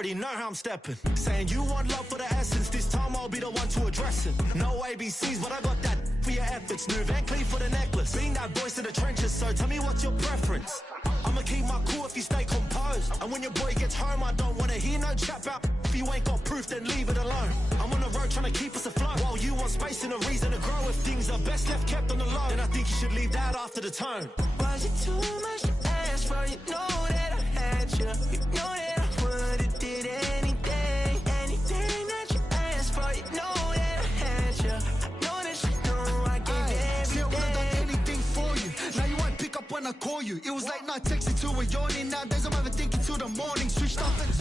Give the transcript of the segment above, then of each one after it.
already know how I'm stepping. Saying you want love for the essence, this time I'll be the one to address it. No ABCs, but I got that for your efforts. New Van Cleef for the necklace. Being that voice in the trenches, so tell me what's your preference. I'ma keep my cool if you stay composed. And when your boy gets home, I don't wanna hear no chat about. If you ain't got proof, then leave it alone. I'm on the road trying to keep us afloat. While you want space and a reason to grow. If things are best left kept on the low, then I think you should leave that after the tone. Was it too much to ask for? You know that I had you. You know that I would've did anything. Anything that you asked for. You know that I had you. I know that you know I gave you everything. See, I would've done anything for you. Now you won't pick up when I call you. It was late night texting to a yawning. Nowadays I'm overthinking till the morning. Switched up and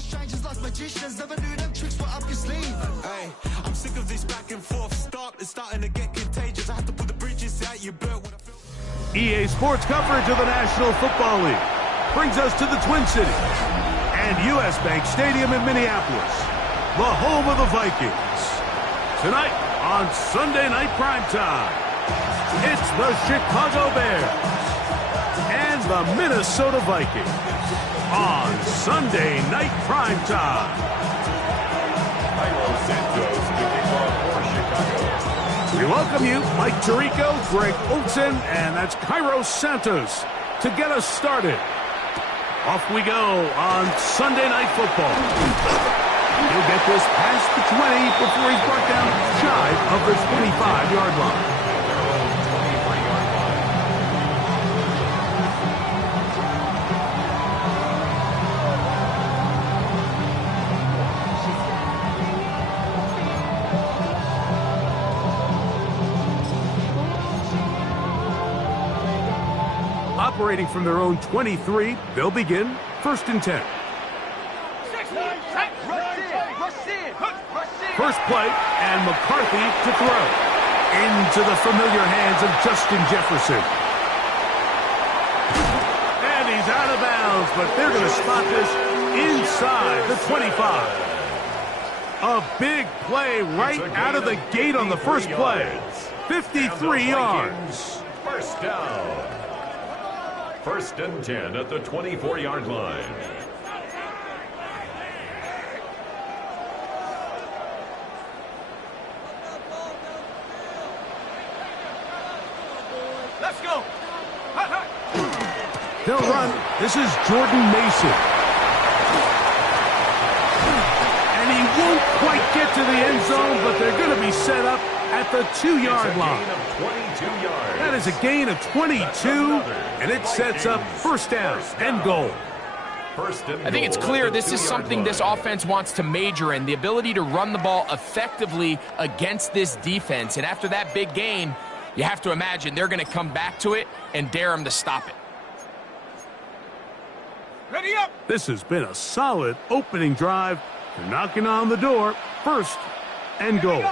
strangers like magicians, never knew them tricks were up your sleeve. Hey, I'm sick of this back and forth stuff. It's starting to get contagious. I have to put the bridges out you built. EA Sports coverage of the National Football League brings us to the Twin Cities and US Bank Stadium in Minneapolis, the home of the Vikings. Tonight on Sunday Night Primetime, it's the Chicago Bears and the Minnesota Vikings on Sunday Night Primetime. Cairo Santos kicking off for Chicago. We welcome you, Mike Tirico, Greg Olsen, and that's Cairo Santos to get us started. Off we go on Sunday Night Football. He'll get this past the 20 before he's brought down shy of the 25-yard line. Operating from their own 23, they'll begin 1st and 10. First play, and McCarthy to throw. Into the familiar hands of Justin Jefferson. And he's out of bounds, but they're going to spot this inside the 25. A big play right out of the gate on the first play. 53 yards. First down. 1st and 10 at the 24-yard line. Let's go. They'll run. This is Jordan Mason. And he won't quite get to the end zone, but they're going to be set up at the 2-yard line. That is a gain of 22, and it sets up 1st down and goal. I think it's clear this is something this offense wants to major in, the ability to run the ball effectively against this defense. And after that big gain, you have to imagine they're going to come back to it and dare them to stop it. Ready up. This has been a solid opening drive. They're knocking on the door. 1st and goal.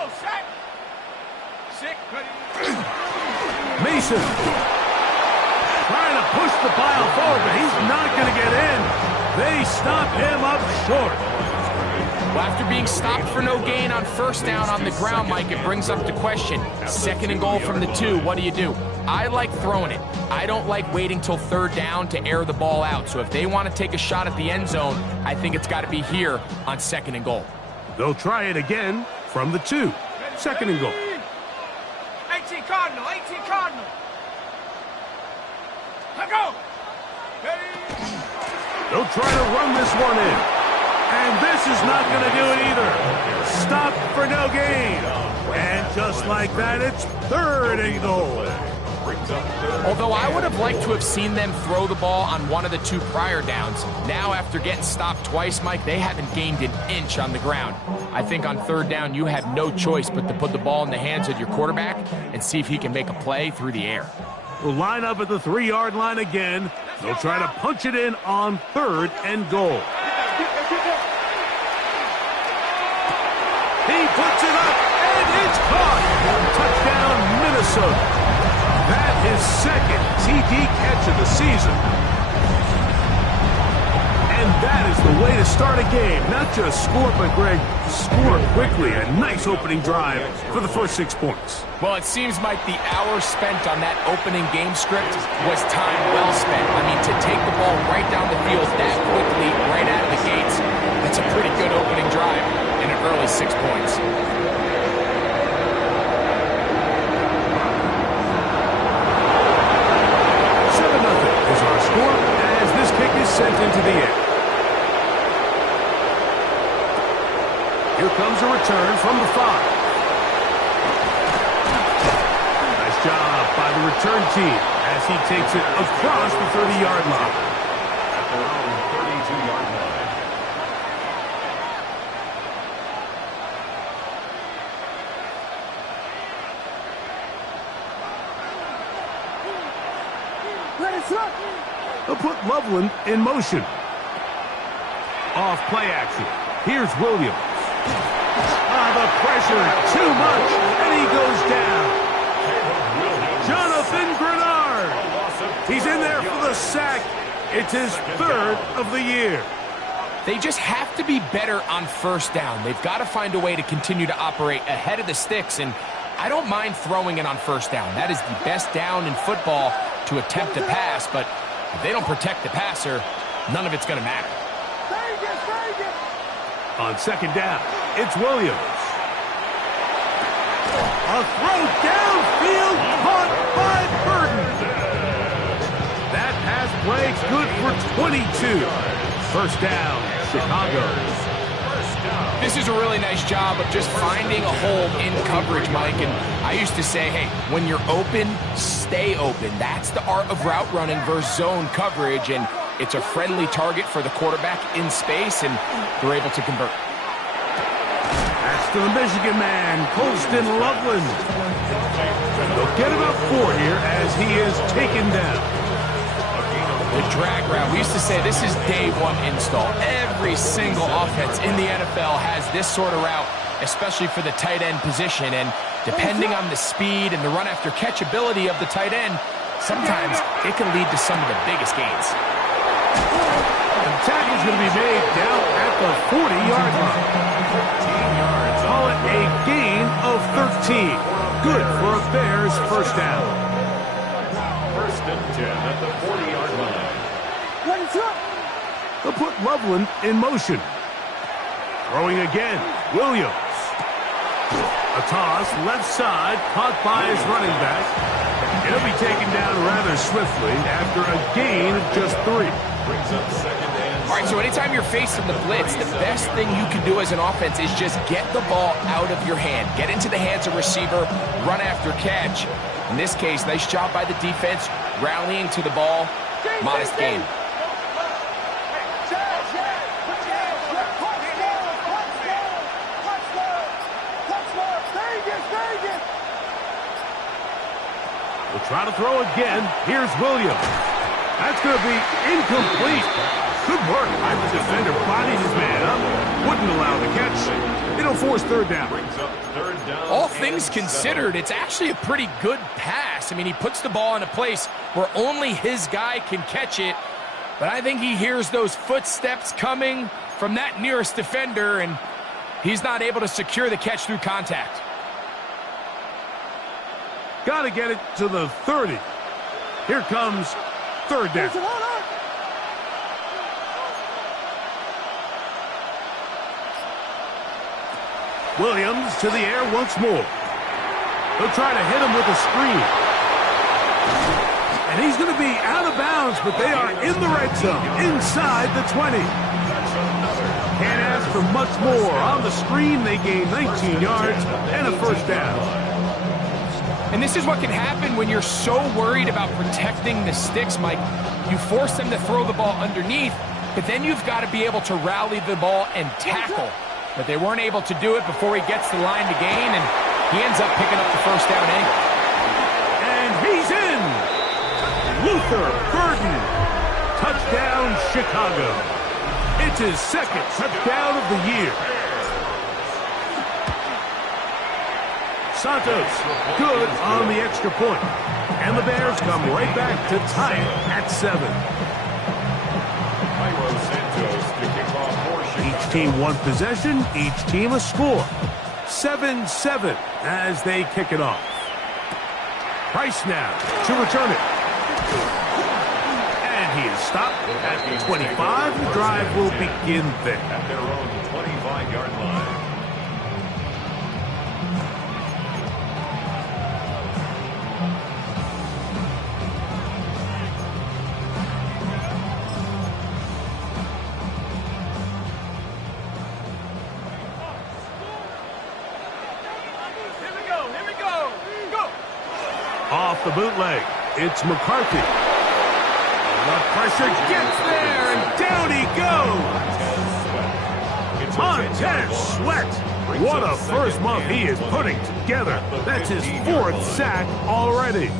Mason trying to push the pile forward, but he's not going to get in. They stop him up short. Well, after being stopped for no gain on 1st down on the ground, Mike, it brings up the question. 2nd and goal from the 2, what do? I like throwing it. I don't like waiting till 3rd down to air the ball out. So if they want to take a shot at the end zone, I think it's got to be here on 2nd and goal. They'll try it again from the 2. 2nd and goal. 18 Cardinal, 18 Cardinal. Let go. They'll try to run this one in. And this is not going to do it either. Stop for no gain. And just like that, it's 3rd and goal. Although I would have liked to have seen them throw the ball on one of the 2 prior downs. Now, after getting stopped twice, Mike, they haven't gained an inch on the ground. I think on 3rd down, you have no choice but to put the ball in the hands of your quarterback and see if he can make a play through the air. Will line up at the 3-yard line again. They'll try to punch it in on 3rd and goal. He puts it up, and it's caught. Touchdown, Minnesota. That is 2nd TD catch of the season. And that is the way to start a game. Not just score, but, Greg, score quickly. A nice opening drive for the first 6 points. Well, it seems like the hours spent on that opening game script was time well spent. I mean, to take the ball right down the sent into the air. Here comes a return from the 5. Nice job by the return team as he takes it across the 30-yard line. At their own 32-yard line. They'll put Loveland in motion. Off play action. Here's Williams. The pressure, too much, and he goes down. Jonathan Grenard. He's in there for the sack. It's his 3rd of the year. They just have to be better on first down. They've got to find a way to continue to operate ahead of the sticks, and I don't mind throwing it on first down. That is the best down in football to attempt to pass, but if they don't protect the passer, none of it's going to matter. On second down, it's Williams. A throw downfield caught by Burton. That pass play good for 22. First down, Chicago. This is a really nice job of just finding a hole in coverage, Mike. And I used to say, hey, when you're open, stay open. That's the art of route running versus zone coverage. And it's a friendly target for the quarterback in space, and they're able to convert. That's to the Michigan man, Colston Loveland. They'll get about 4 here as he is taken down. The drag route. We used to say this is day one install. Every single offense in the NFL has this sort of route, especially for the tight end position. And depending on the speed and the run after catch ability of the tight end, sometimes it can lead to some of the biggest gains. The tackle is going to be made down at the 40-yard line. Call it a gain of 13. Good for a Bears first down. First and 10 at the 40-yard line. They'll put Loveland in motion. Throwing again, Williams. A toss, left side, caught by his running back. It'll be taken down rather swiftly after a gain of just 3. Brings up second and All right, so anytime you're facing the blitz, the best thing you can do as an offense is just get the ball out of your hand. Get into the hands of receiver, run after catch. In this case, nice job by the defense, rallying to the ball. Modest gain. We'll try to throw again. Here's Williams. That's going to be incomplete. Good work by the defender. Bodied his man up. Wouldn't allow the catch. It'll force third down. All things considered, it's actually a pretty good pass. I mean, he puts the ball in a place where only his guy can catch it. But I think he hears those footsteps coming from that nearest defender, and he's not able to secure the catch through contact. Got to get it to the 30. Here comes third down. Williams to the air once more. They'll try to hit him with a screen. And he's going to be out of bounds, but they are in the red zone, inside the 20. Can't ask for much more. On the screen, they gain 19 yards and a first down. And this is what can happen when you're so worried about protecting the sticks, Mike. You force them to throw the ball underneath, but then you've got to be able to rally the ball and tackle. But they weren't able to do it before he gets the line to gain, and he ends up picking up the first down angle. And he's in! Luther Burden. Touchdown, Chicago. It's his second touchdown of the year. Santos, good on the extra point. And the Bears come right back to tie it at 7. Each team one possession, each team a score. 7-7 as they kick it off. Price now to return it. And he is stopped at the 25. The drive will begin there. At their own 25-yard line. the bootleg. It's McCarthy. The pressure gets there, and down he goes. Montez Sweat. What a first month he is putting together. That's his 4th sack already.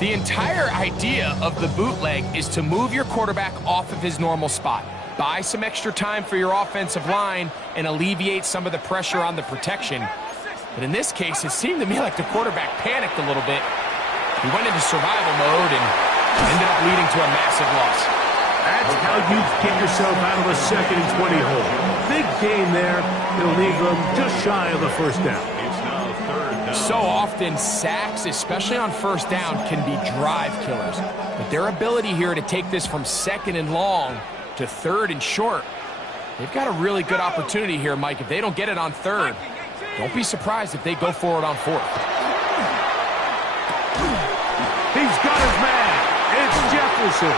The entire idea of the bootleg is to move your quarterback off of his normal spot. Buy some extra time for your offensive line and alleviate some of the pressure on the protection. But in this case, it seemed to me like the quarterback panicked a little bit. He went into survival mode and ended up leading to a massive loss. That's how you get yourself out of a 2nd and 20 hole. Big gain there. He'll leave them just shy of the first down. So often, sacks, especially on first down, can be drive killers. But their ability here to take this from 2nd and long to 3rd and short, they've got a really good opportunity here, Mike. If they don't get it on 3rd, don't be surprised if they go for it on 4th. He's got his man. It's Jefferson.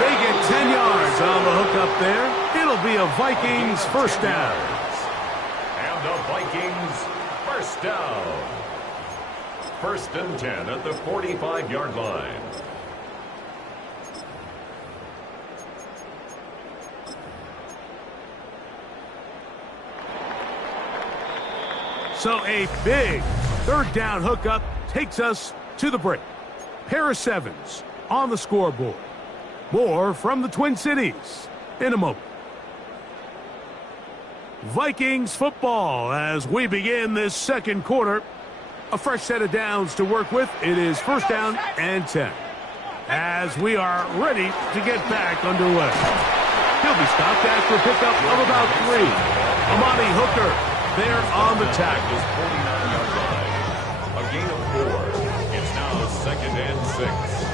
They get 10 yards on the hook up there. It'll be a Vikings first down. And the Vikings first down. 1st and 10 at the 45-yard line. So a big 3rd down hookup takes us to the break. Pair of 7s on the scoreboard. More from the Twin Cities in a moment. Vikings football as we begin this 2nd quarter. A fresh set of downs to work with. It is 1st down and 10. As we are ready to get back underway. He'll be stopped after a pickup of about 3. Amani Hooker there on the tackle. 49-yard line. A gain of 4. It's now 2nd and 6.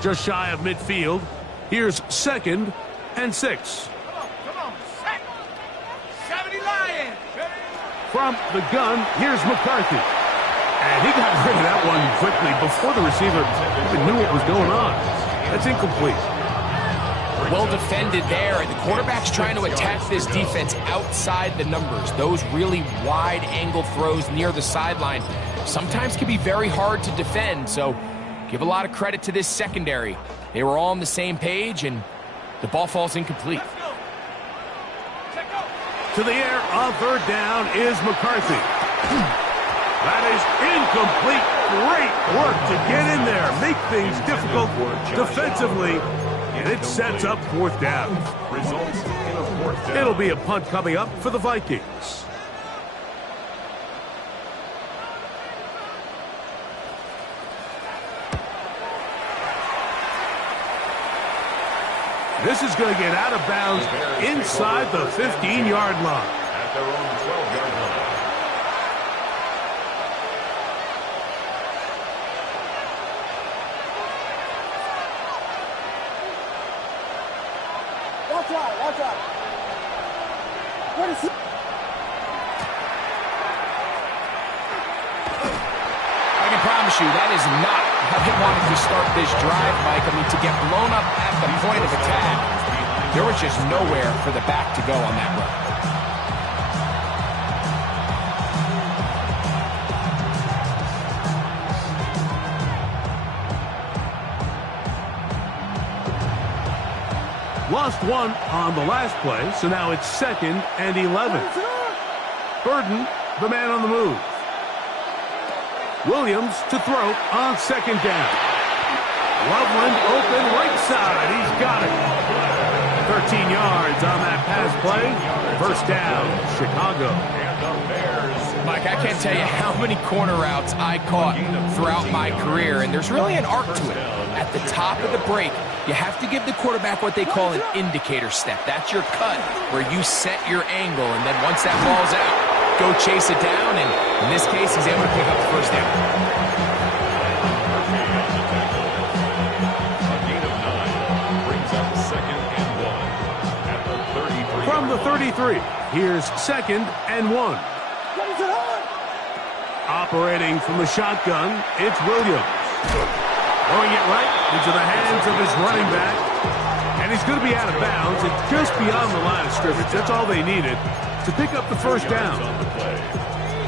Just shy of midfield. Here's 2nd and 6. Come on, 70 Lions. From the gun, here's McCarthy. And he got rid of that one quickly before the receiver even knew what was going on. That's incomplete. Well defended there, and the quarterback's trying to attack this defense outside the numbers. Those really wide angle throws near the sideline sometimes can be very hard to defend, so give a lot of credit to this secondary. They were all on the same page, and the ball falls incomplete. To the air on 3rd down is McCarthy. That is incomplete. Great work to get in there, make things difficult defensively, and it sets up 4th down. Results in a 4th down. It'll be a punt coming up for the Vikings. This is going to get out of bounds inside the 15-yard line. At their own 12-yard line. Watch out, watch out. What is he? I can promise you that is not how they wanted to start this drive, Mike. I mean, to get blown up at the point of attack, there was just nowhere for the back to go on that run. Lost one on the last play, so now it's 2nd and 11. Burden, the man on the move. Williams to throw on 2nd down. Loveland open right side. He's got it. 13 yards on that pass play. 1st down, Chicago. Mike, I can't tell you how many corner routes I caught throughout my career, and there's really an art to it. At the top of the break, you have to give the quarterback what they call an indicator step. That's your cut where you set your angle, and then once that ball's out, go chase it down, and in this case, he's able to pick up the 1st down. A gain of 9 brings up 2nd and 1 at the 33. From the 33, here's 2nd and 1. Operating from the shotgun, it's Williams. Throwing it right into the hands of his running back. And he's going to be out of bounds. It's just beyond the line of scrimmage. That's all they needed to pick up the first down.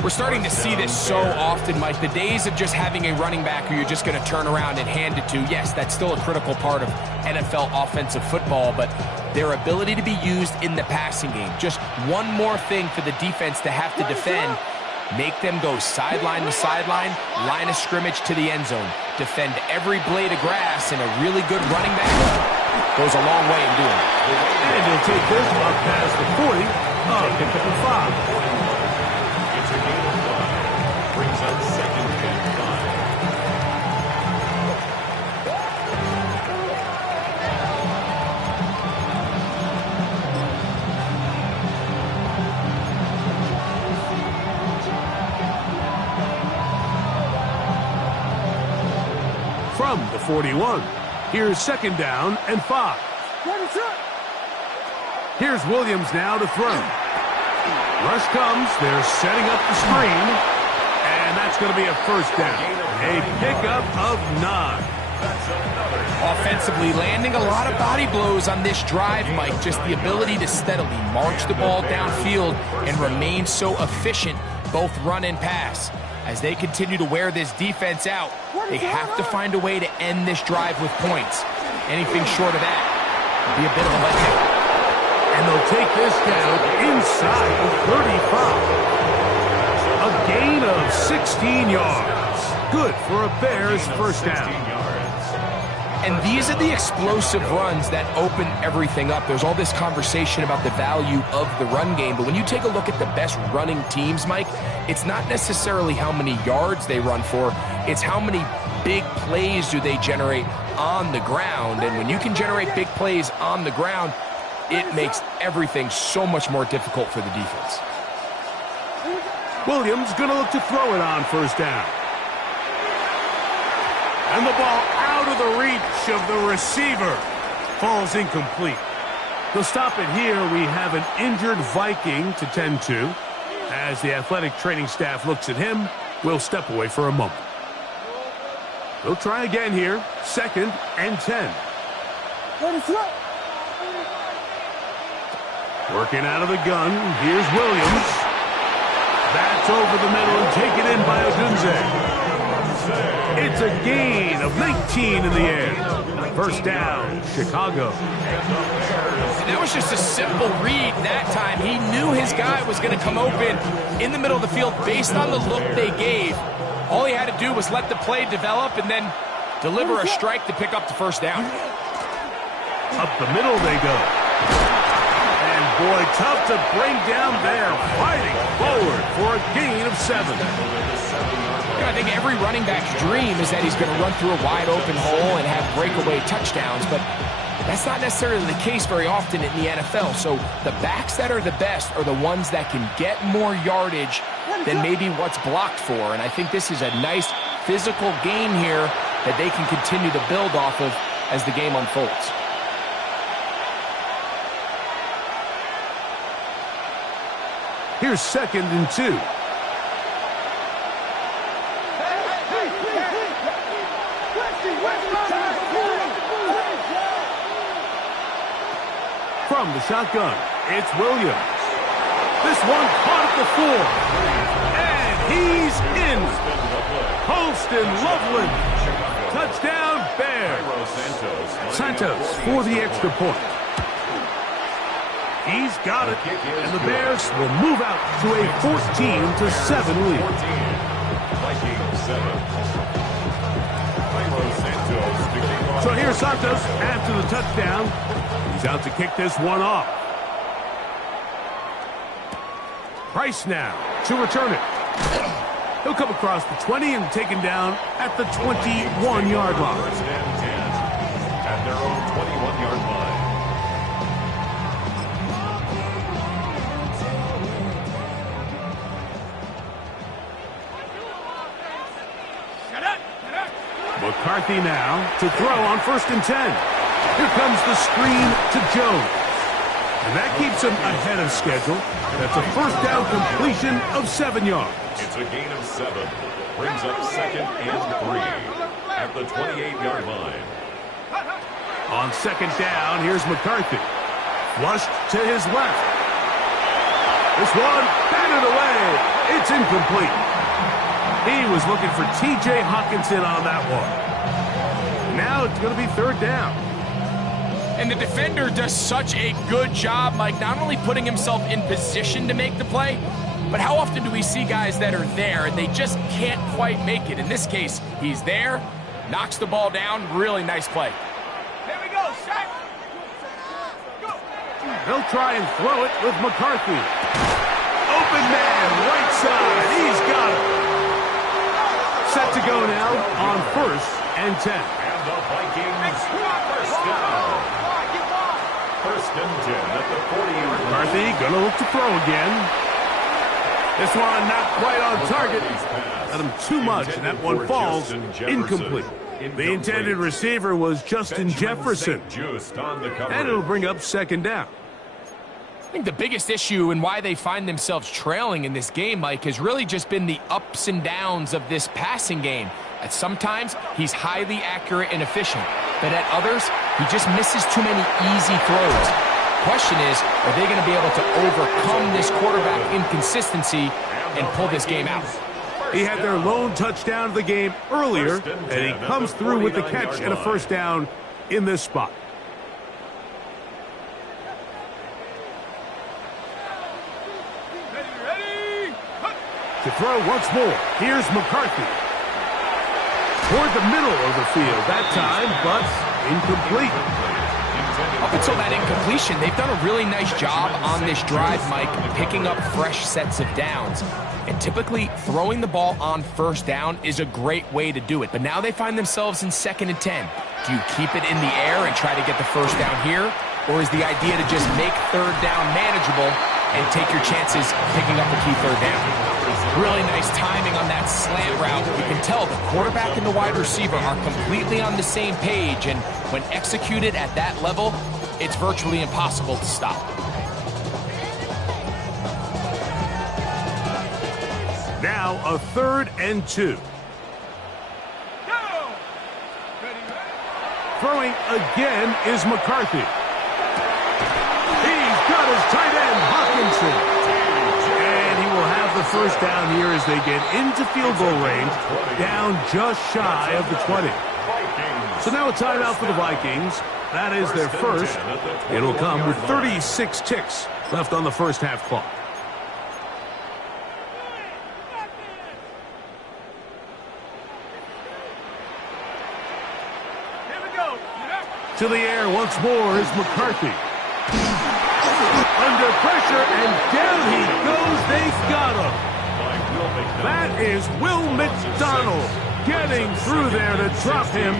We're starting to see this so often, Mike. The days of just having a running back who you're just going to turn around and hand it to, yes, that's still a critical part of NFL offensive football, but their ability to be used in the passing game, just one more thing for the defense to have to defend, make them go sideline to sideline, line of scrimmage to the end zone, defend every blade of grass, and a really good running back goes a long way in doing it. And he'll take this up past the 40, pick up the 5. It's a gain of 5. Brings up 2nd and 5. From the 41, here's 2nd down and 5. Here's Williams now to throw. Rush comes, they're setting up the screen, and that's going to be a first down. A pickup of 9. Offensively, landing a lot of body blows on this drive, Mike. Just the ability to steadily march the ball downfield and remain so efficient, both run and pass. As they continue to wear this defense out, they have to find a way to end this drive with points. Anything short of that would be a bit of a letdown. And they'll take this down inside the 35. A gain of 16 yards. Good for a Bears first down. And these are the explosive runs that open everything up. There's all this conversation about the value of the run game, but when you take a look at the best running teams, Mike, it's not necessarily how many yards they run for, it's how many big plays do they generate on the ground. And when you can generate big plays on the ground, it makes everything so much more difficult for the defense. Williams going to look to throw it on first down. And the ball out of the reach of the receiver. Falls incomplete. They'll stop it here. We have an injured Viking to tend to. As the athletic training staff looks at him, we'll step away for a moment. They'll try again here. 2nd and 10. Working out of the gun. Here's Williams. That's over the middle and taken in by Odunze. It's a gain of 19 in the air. First down, Chicago. That was just a simple read that time. He knew his guy was going to come open in the middle of the field based on the look they gave. All he had to do was let the play develop and then deliver a strike to pick up the first down. Up the middle they go. And boy, tough to bring down there. Fighting forward for a gain of 7. I think every running back's dream is that he's going to run through a wide open hole and have breakaway touchdowns, but that's not necessarily the case very often in the NFL. So the backs that are the best are the ones that can get more yardage than maybe what's blocked for. And I think this is a nice physical gain here that they can continue to build off of as the game unfolds. Here's 2nd and 2. From the shotgun, it's Williams. This one caught at the 4. And he's in. Holston Loveland. Touchdown, Bears. Santos for the extra point. He's got it. And the Bears will move out to a 14-7 lead. So here's Santos after the touchdown. He's out to kick this one off. Price now to return it. He'll come across the 20 and taken down at the 21-yard line. First and 10 at their own 21-yard line. McCarthy now to throw on 1st and 10. Here comes the screen to Jones. And that keeps him ahead of schedule. That's a first down completion of 7 yards. It's a gain of 7. Brings up 2nd and 3. at the 28-yard line. On second down, here's McCarthy. Flushed to his left. This one, batted away. It's incomplete. He was looking for T.J. Hockenson on that one. Now it's going to be third down. And the defender does such a good job, Mike, not only putting himself in position to make the play, but how often do we see guys that are there and they just can't quite make it? In this case, he's there, knocks the ball down, really nice play. Here we go, Shaq. Go. He'll try and throw it with McCarthy. Open man, right side, he's got it. Set to go now on 1st and 10. And the Vikings first down. First and 10 at the 40-yard line. McCarthy gonna look to throw again. This one not quite on target. Got him too much, and that one falls incomplete. The intended receiver was Justin Jefferson. And it'll bring up second down. I think the biggest issue and why they find themselves trailing in this game, Mike, has really just been the ups and downs of this passing game. At sometimes, he's highly accurate and efficient, but at others, he just misses too many easy throws. Question is, are they going to be able to overcome this quarterback inconsistency and pull this game out? He had their lone touchdown of the game earlier, and he comes through with the catch and a first down in this spot. To throw once more, here's McCarthy. Toward the middle of the field that time, but incomplete. Up until that incompletion, they've done a really nice job on this drive, Mike, picking up fresh sets of downs. And typically, throwing the ball on first down is a great way to do it. But now they find themselves in 2nd and 10. Do you keep it in the air and try to get the first down here? Or is the idea to just make third down manageable and take your chances picking up a key third down? Really nice timing on that slant route. You can tell the quarterback and the wide receiver are completely on the same page, and when executed at that level, it's virtually impossible to stop. Now a 3rd and 2. Throwing again is McCarthy. He's got his tight end, Hockenson. And he will have the first down here as they get into field goal range, down just shy of the 20. So now a timeout for the Vikings. That is their first. It'll come with 36 ticks left on the first half clock. To the air once more is McCarthy. Under pressure, and down he goes. They've got him. That is Will McDonald getting through there to drop him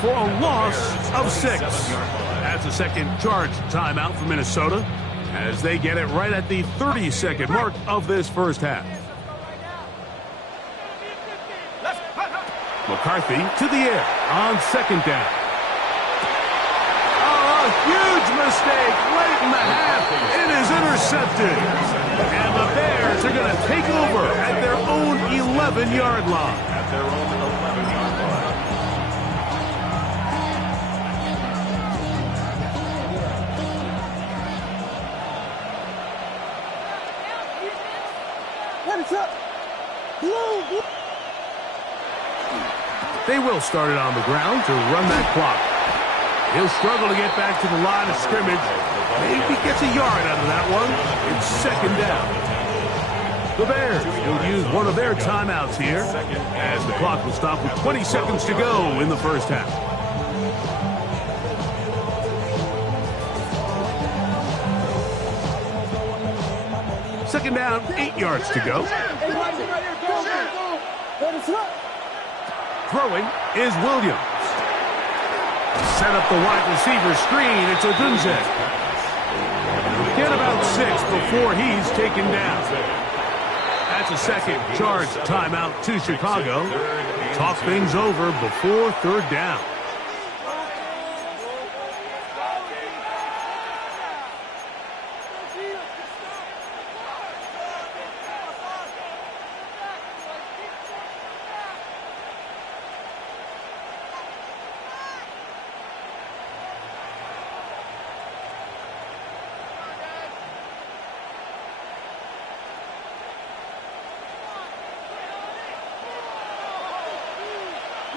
for a loss of 6. That's a second charge timeout for Minnesota as they get it right at the 30-second mark of this first half. McCarthy to the air on second down. Huge mistake late in the half. It is intercepted. And the Bears are going to take over at their own 11-yard line. They will start it on the ground to run that clock. He'll struggle to get back to the line of scrimmage. Maybe gets a yard out of that one. It's second down. The Bears will use one of their timeouts here as the clock will stop with 20 seconds to go in the first half. Second down, 8 yards to go. Throwing is Williams. Set up the wide receiver screen. It's Odunze. Get about 6 before he's taken down. That's a second charge timeout to Chicago. Talk things over before third down.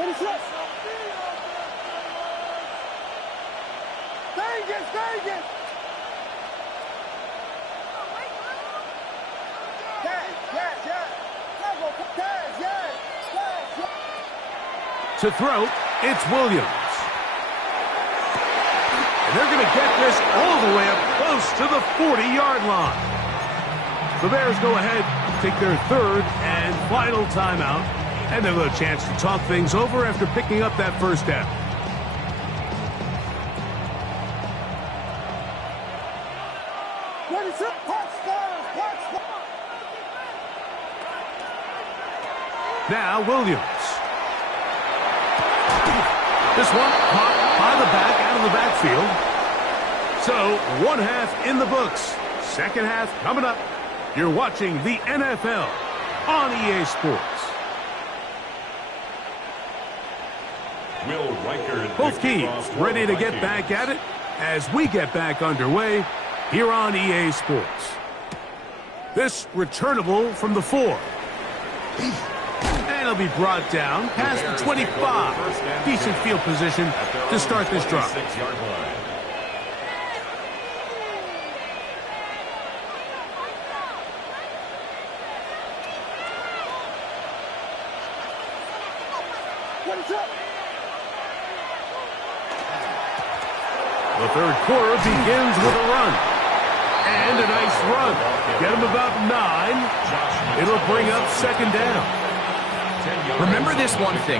Finish it. Vegas, Vegas. To throw, it's Williams. And they're going to get this all the way up close to the 40-yard line. The Bears go ahead, take their third and final timeout, and they'll have a chance to talk things over after picking up that first down. Now Williams. This one caught by the back out of the backfield. So, one half in the books. Second half coming up. You're watching the NFL on EA Sports. Will Reichard. Both teams ready to get back at it as we get back underway here on EA Sports. This returnable from the 4. And it'll be brought down past the 25. Decent field position to start this drive. The third quarter begins with a run. And a nice run. Get him about 9. It'll bring up second down. Remember this one thing.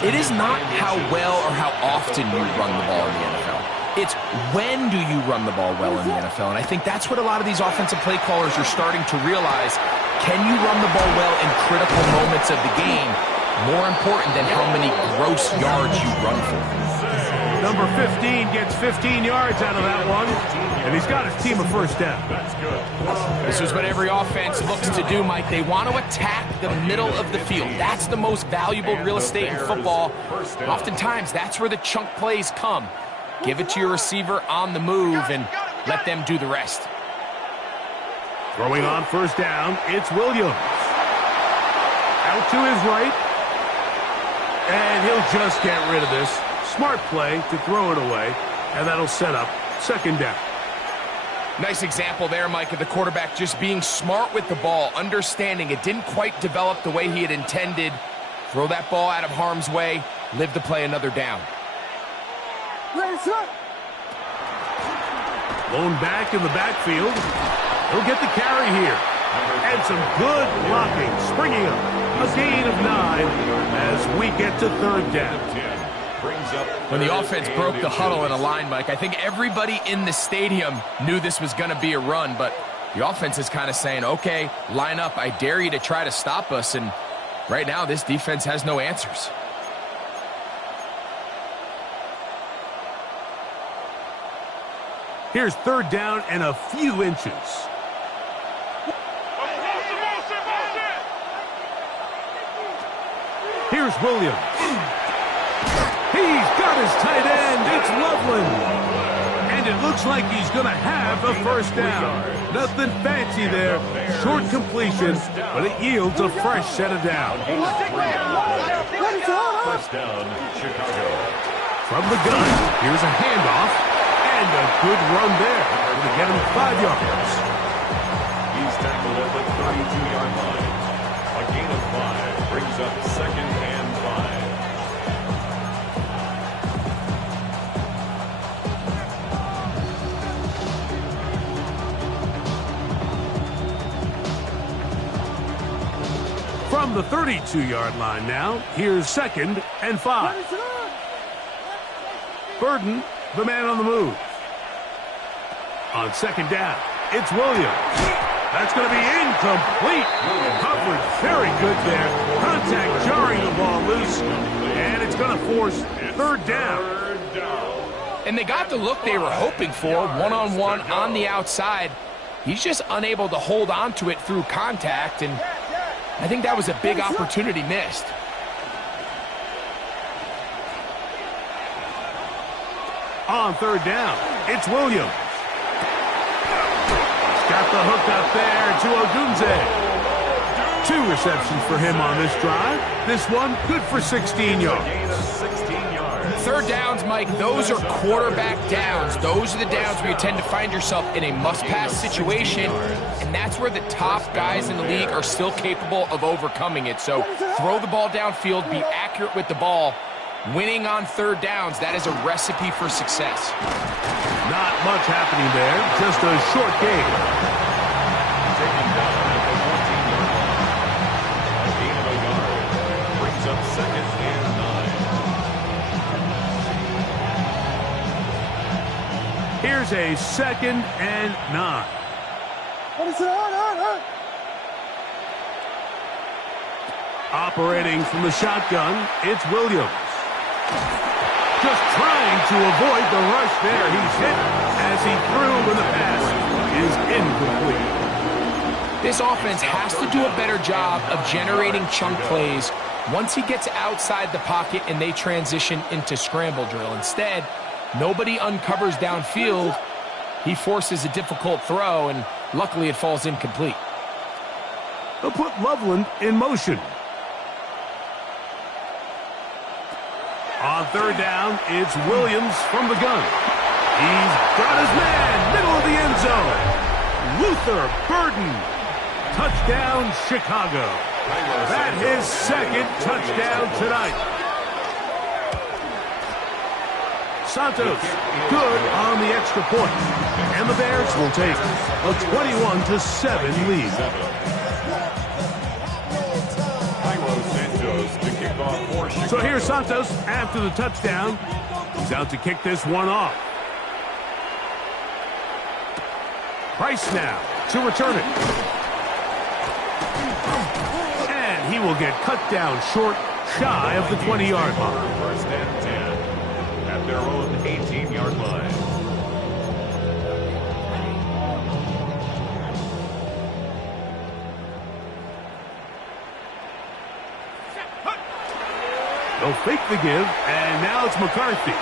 It is not how well or how often you run the ball in the NFL. It's when do you run the ball well in the NFL. And I think that's what a lot of these offensive play callers are starting to realize. Can you run the ball well in critical moments of the game? More important than how many gross yards you run for. Number 15 gets 15 yards out of that one, and he's got his team a first down. That's good. This is what every offense looks to do, Mike. They want to attack the middle of the field. That's the most valuable real estate in football. Oftentimes, that's where the chunk plays come. Give it to your receiver on the move and let them do the rest. Throwing on first down, it's Williams. Out to his right, and he'll just get rid of this. Smart play to throw it away, and that'll set up second down. Nice example there, Mike, of the quarterback just being smart with the ball, understanding it didn't quite develop the way he had intended. Throw that ball out of harm's way, live to play another down. Lone back in the backfield. He'll get the carry here. And some good blocking, springing up. A gain of 9 as we get to third down. When the offense broke the huddle in a line, Mike, I think everybody in the stadium knew this was going to be a run, but the offense is kind of saying, okay, line up, I dare you to try to stop us, and right now this defense has no answers. Here's third down and a few inches. Here's Williams. He's got his tight end. It's Loveland. And it looks like he's going to have a first down. Nothing fancy there. Short completion, but it yields a fresh set of downs. First down, Chicago. From the gun, here's a handoff. And a good run there. To get him 5 yards. He's tackled at the 32-yard line. A gain of 5 brings up second and 5. From the 32-yard line now, here's second and 5. Burden, the man on the move. On second down, it's Williams. That's going to be incomplete. Coverage very good there. Contact jarring the ball loose. And it's going to force third down. And they got the look they were hoping for, one-on-one on the outside. He's just unable to hold on to it through contact, and I think that was a big opportunity missed. On third down, it's Williams. Got the hook up there to Odunze. 2 receptions for him on this drive. This one good for 16 yards. Third downs, Mike, those are quarterback downs. Those are the downs where you tend to find yourself in a must-pass situation, and that's where the top guys in the league are still capable of overcoming it. So throw the ball downfield, be accurate with the ball. Winning on third downs, that is a recipe for success. Not much happening there, just a short game. Taken down at the 14-yard line. A gain of a yard. Brings up 2nd and 9. Here's a 2nd and 9. What is it? Operating from the shotgun, it's Williams. Just trying to avoid the rush there. He's hit as he threw when the pass is incomplete. This offense has to do a better job of generating chunk plays once he gets outside the pocket and they transition into scramble drill. Instead, nobody uncovers downfield. He forces a difficult throw, and luckily it falls incomplete. They'll put Loveland in motion. On third down, it's Williams from the gun. He's got his man, middle of the end zone. Luther Burden. Touchdown, Chicago. That his 2nd touchdown tonight. Santos, good on the extra point. And the Bears will take a 21-7 lead. So here's Santos after the touchdown. He's out to kick this one off. Price now to return it. And he will get cut down short, shy of the 20-yard line. 1st and 10 at their own 18-yard line. They'll fake the give, and now it's McCarthy.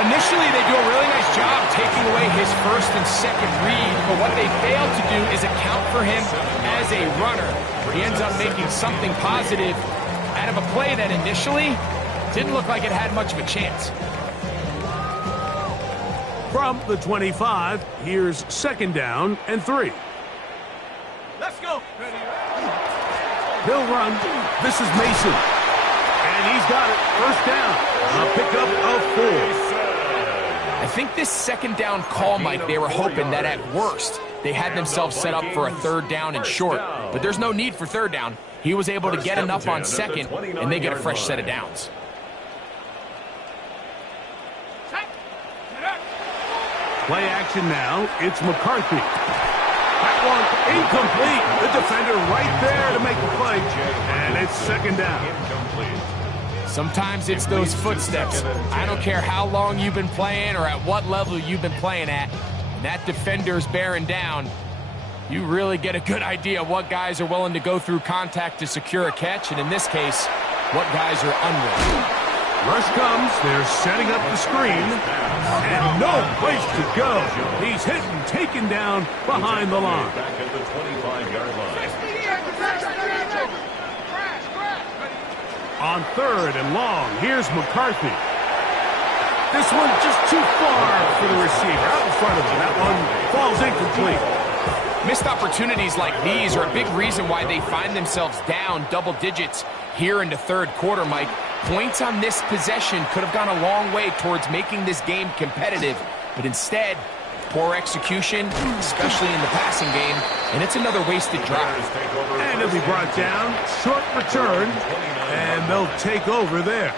Initially, they do a really nice job taking away his 1st and 2nd read, but what they fail to do is account for him as a runner. He ends up making something positive out of a play that initially didn't look like it had much of a chance. From the 25, here's 2nd down and 3. Let's go. He'll run. This is Mason. And he's got it. 1st down. A pickup of 4. I think this 2nd down call, Mike, they were hoping that at worst they had themselves set up for a 3rd down and short. But there's no need for 3rd down. He was able to get enough on 2nd, and they get a fresh set of downs. Play action now. It's McCarthy. That one incomplete. The defender right there to make the play. And it's 2nd down. Sometimes it's those footsteps. I don't care how long you've been playing or at what level you've been playing at. When that defender's bearing down, you really get a good idea of what guys are willing to go through contact to secure a catch, and in this case, what guys are unwilling. Rush comes. They're setting up the screen. And no place to go. He's hit and taken down behind the line. Back at the 25-yard line. On 3rd and long, here's McCarthy. This one just too far for the receiver. Out in front of him. That one falls incomplete. Missed opportunities like these are a big reason why they find themselves down double digits here in the 3rd quarter, Mike. Points on this possession could have gone a long way towards making this game competitive, but instead, poor execution, especially in the passing game, and it's another wasted drive. And it'll be brought down, short return, and they'll take over there.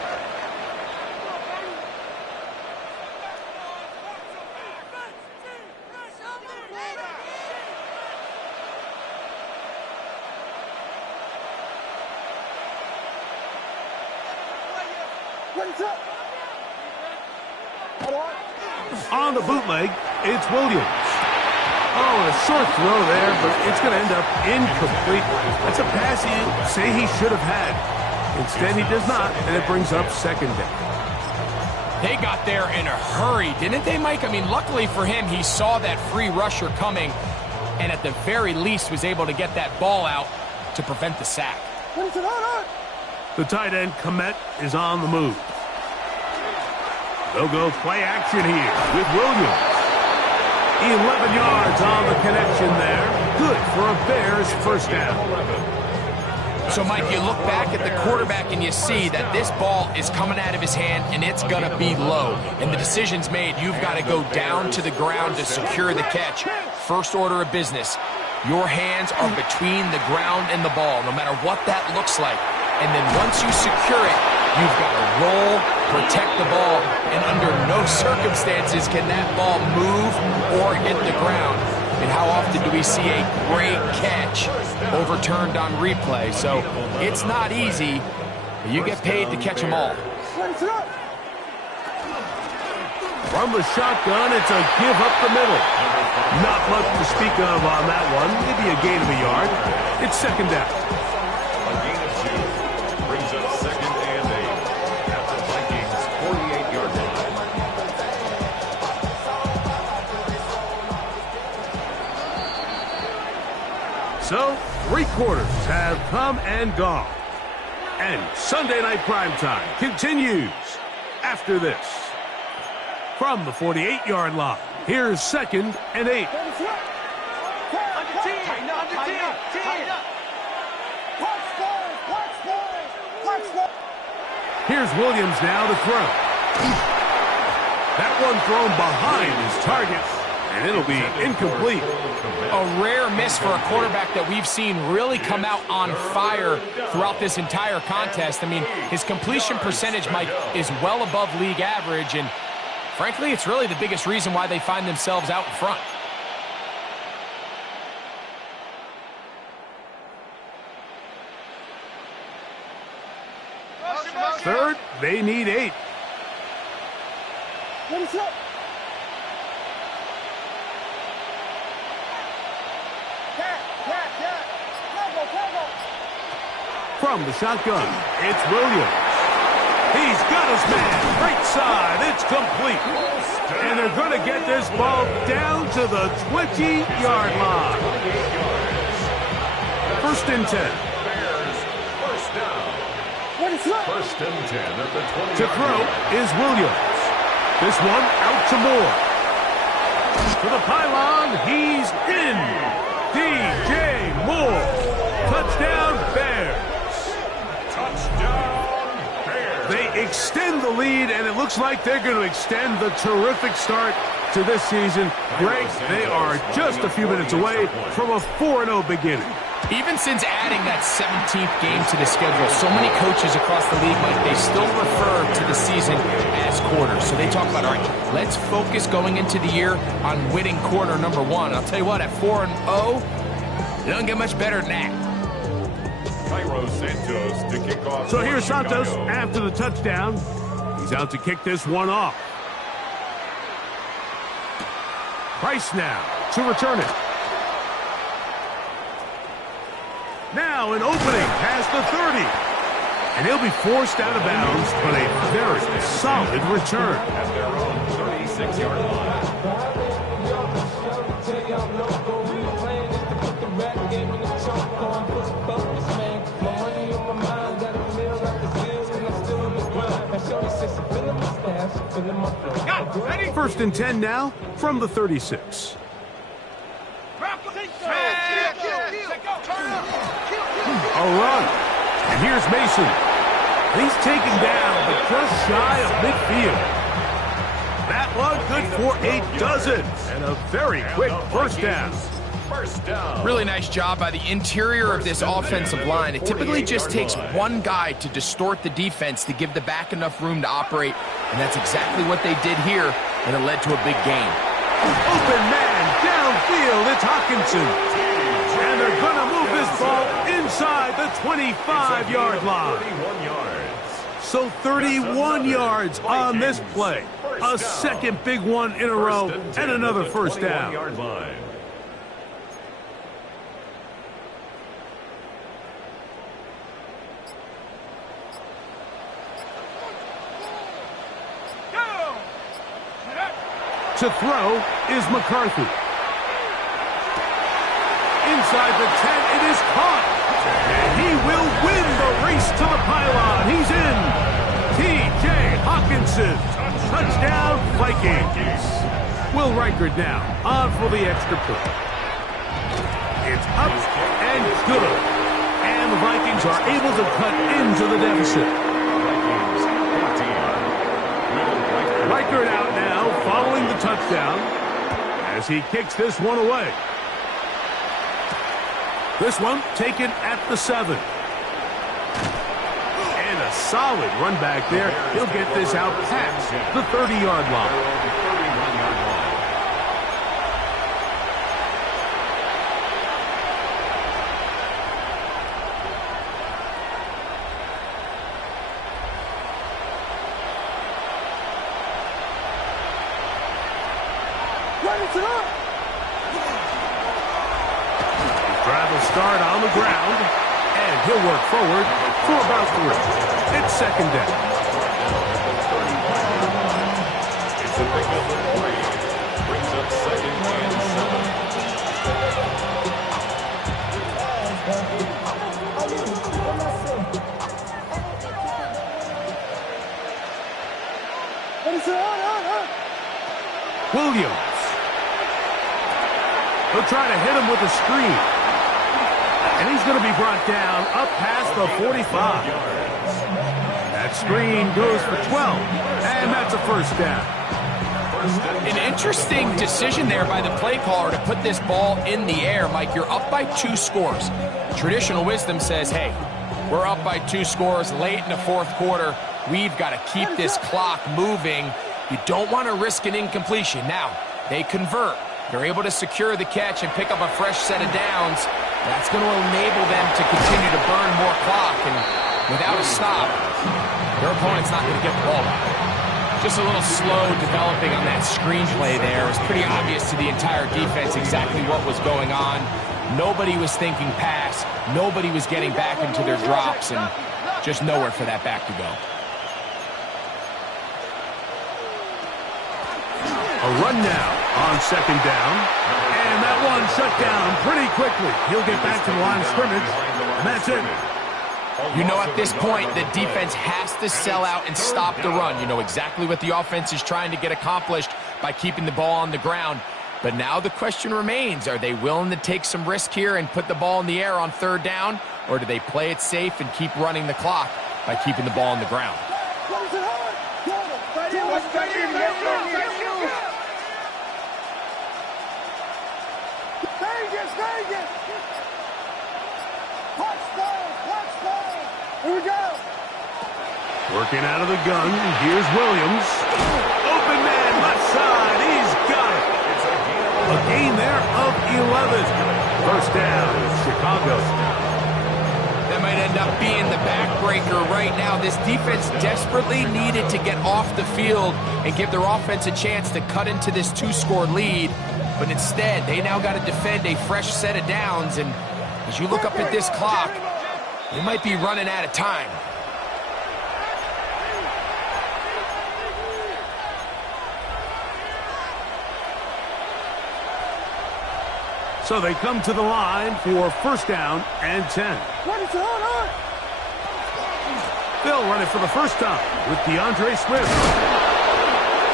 On the bootleg, it's Williams. Oh, a short throw there, but it's going to end up incomplete. That's a pass he'd say he should have had. Instead, he does not, and it brings up 2nd down. They got there in a hurry, didn't they, Mike? I mean, luckily for him, he saw that free rusher coming, and at the very least was able to get that ball out to prevent the sack. The tight end, Kmet, is on the move. They'll go play action here with Williams. 11 yards on the connection there. Good for a Bears first down. So, Mike, you look back at the quarterback and you see that this ball is coming out of his hand and it's going to be low. And the decision's made. You've got to go down to the ground to secure the catch. First order of business. Your hands are between the ground and the ball, no matter what that looks like. And then once you secure it, you've got to roll, protect the ball, and under no circumstances can that ball move or hit the ground. And how often do we see a great catch overturned on replay? So it's not easy. You get paid to catch them all. From the shotgun, it's a give up the middle. Not much to speak of on that one. Maybe a gain of a yard. It's second down. A gain of 2 brings up second and 8 at the Vikings' 48-yard line. So, 3 quarters have come and gone. And Sunday Night Primetime continues after this. From the 48-yard line, here's second and 8. Here's Williams now to throw. That one thrown behind his target, and it'll be incomplete. A rare miss for a quarterback that we've seen really come out on fire throughout this entire contest. I mean, his completion percentage, Mike, is well above league average, and frankly, it's really the biggest reason why they find themselves out in front. Third, they need 8. From the shotgun, it's Williams. He's got his man. Right side. It's complete. And they're going to get this ball down to the 20-yard line. First and 10. First and 10 at the 20. To throw is Williams. This one out to Moore. To the pylon, he's in. DJ Moore. Touchdown, Bears. Touchdown, Bears. They extend the lead, and it looks like they're going to extend the terrific start to this season. Greg, they are just a few minutes away from a 4-0 beginning. Even since adding that 17th game to the schedule, so many coaches across the league, Mike, they still refer to the season as quarters. So they talk about, all right, let's focus going into the year on winning quarter number 1. I'll tell you what, at 4-0, it doesn't get much better than that. Cairo Santos to kick off. So here's Santos Chicago. after the touchdown. He's out to kick this one off. Price now to return it. Now an opening past the 30. And he'll be forced out of bounds, but a very solid return. At their own 36-yard line. First and 10 now from the 36. A run. And here's Mason. He's taken down, but just shy of midfield. That one good for a dozen. And a very quick first down. First down. Really nice job by the interior of this offensive line. It typically just takes one guy to distort the defense to give the back enough room to operate, and that's exactly what they did here, and it led to a big gain. Open man downfield. It's Hawkinson. And they're going to move this ball inside the 25-yard line. 31 yards. So 31 yards on this play. A second big one in a row and another first down. Yard line. To throw is McCarthy. inside the 10. It is caught. And he will win the race to the pylon. He's in. T.J. Hawkinson. Touchdown, Vikings. Will Reichard now on for the extra point. It's up and good. And the Vikings are able to cut into the deficit. Reichard out now following the touchdown as he kicks this one away. This one taken at the 7. And a solid run back there. He'll get this out past the 30-yard line. Start on the ground, and he'll work forward for about 3. It's second down. It's a pickup of 3. Brings up second and 7. Williams. He'll try to hit him with a screen. And he's going to be brought down up past the 45. That screen goes for 12. And that's a first down. An interesting decision there by the play caller to put this ball in the air. Mike, you're up by 2 scores. Traditional wisdom says, hey, we're up by 2 scores late in the fourth quarter. We've got to keep this clock moving. You don't want to risk an incompletion. Now, they convert. They're able to secure the catch and pick up a fresh set of downs. That's going to enable them to continue to burn more clock, and without a stop, their opponent's not going to get the ball out. Just a little slow developing on that screenplay there. It was pretty obvious to the entire defense exactly what was going on. Nobody was thinking pass. Nobody was getting back into their drops, and just nowhere for that back to go. A run now on second down. And that one shut down pretty quickly. He'll get back to the line of scrimmage, and that's it. You know, at this point, the defense has to sell out and stop the run. You know exactly what the offense is trying to get accomplished by keeping the ball on the ground. But now the question remains, are they willing to take some risk here and put the ball in the air on third down? Or do they play it safe and keep running the clock by keeping the ball on the ground? Here we go. Working out of the gun, here's Williams. Open man, left side, he's got it. A gain there of 11. First down, Chicago. That might end up being the backbreaker right now. This defense desperately needed to get off the field and give their offense a chance to cut into this 2-score lead. But instead, they now got to defend a fresh set of downs. And as you look up at this clock, they might be running out of time. So they come to the line for first down and 10. They'll run it for the first time with DeAndre Swift.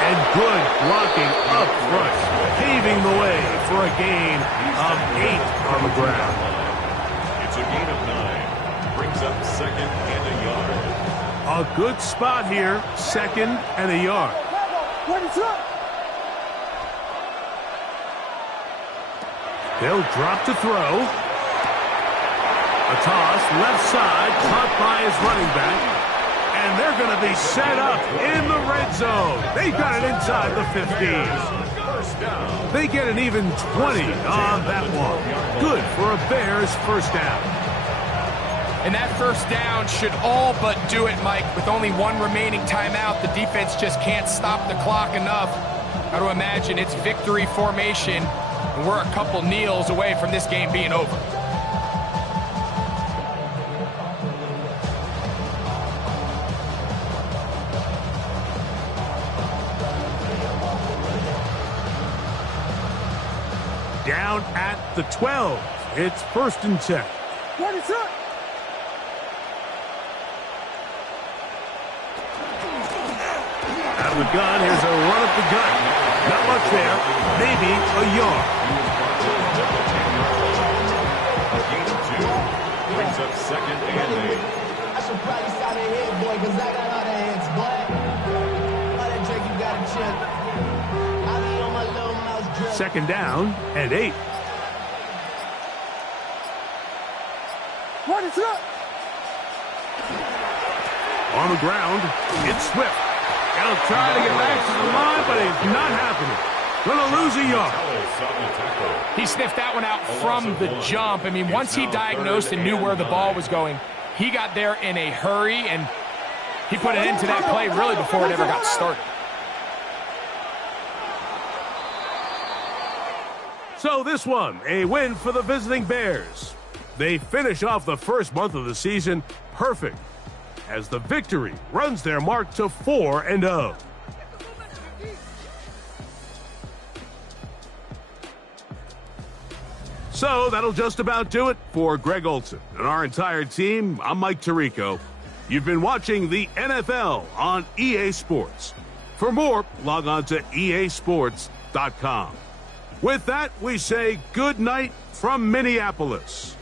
And good blocking up front, paving the way for a gain of 8 on the ground. It's a gain of 9. Brings up second and a yard. A good spot here, second and a yard. They'll drop to throw. A toss, left side, caught by his running back. And they're going to be set up in the red zone. They got it inside the 15. They get an even 20 on that one. Good for a Bears first down. And that first down should all but do it, Mike. With only 1 remaining timeout, the defense just can't stop the clock enough. Got to imagine it's victory formation, and we're a couple kneels away from this game being over. Down at the 12. It's 1st and 10. What is up? Out of the gun, here's a run at the gut. Not much there, maybe a yard. Gain of 2 brings up 2nd and 8. I should probably stop it here, boy, because I got all the hits, boy. All that drink, you got to chill. I be on my little mouse drill. 2nd down and 8. What is up? On the ground, it's Swift. He'll try to get back to the line, but it's not happening. Gonna lose a yard. He sniffed that one out from the jump. I mean, once he diagnosed and knew where the ball was going, he got there in a hurry, and he put an end to that play really before it ever got started. So this one, a win for the visiting Bears. They finish off the first month of the season perfect, as the victory runs their mark to 4-0. So that'll just about do it for Greg Olsen and our entire team. I'm Mike Tirico. You've been watching the NFL on EA Sports. For more, log on to easports.com. With that, we say good night from Minneapolis.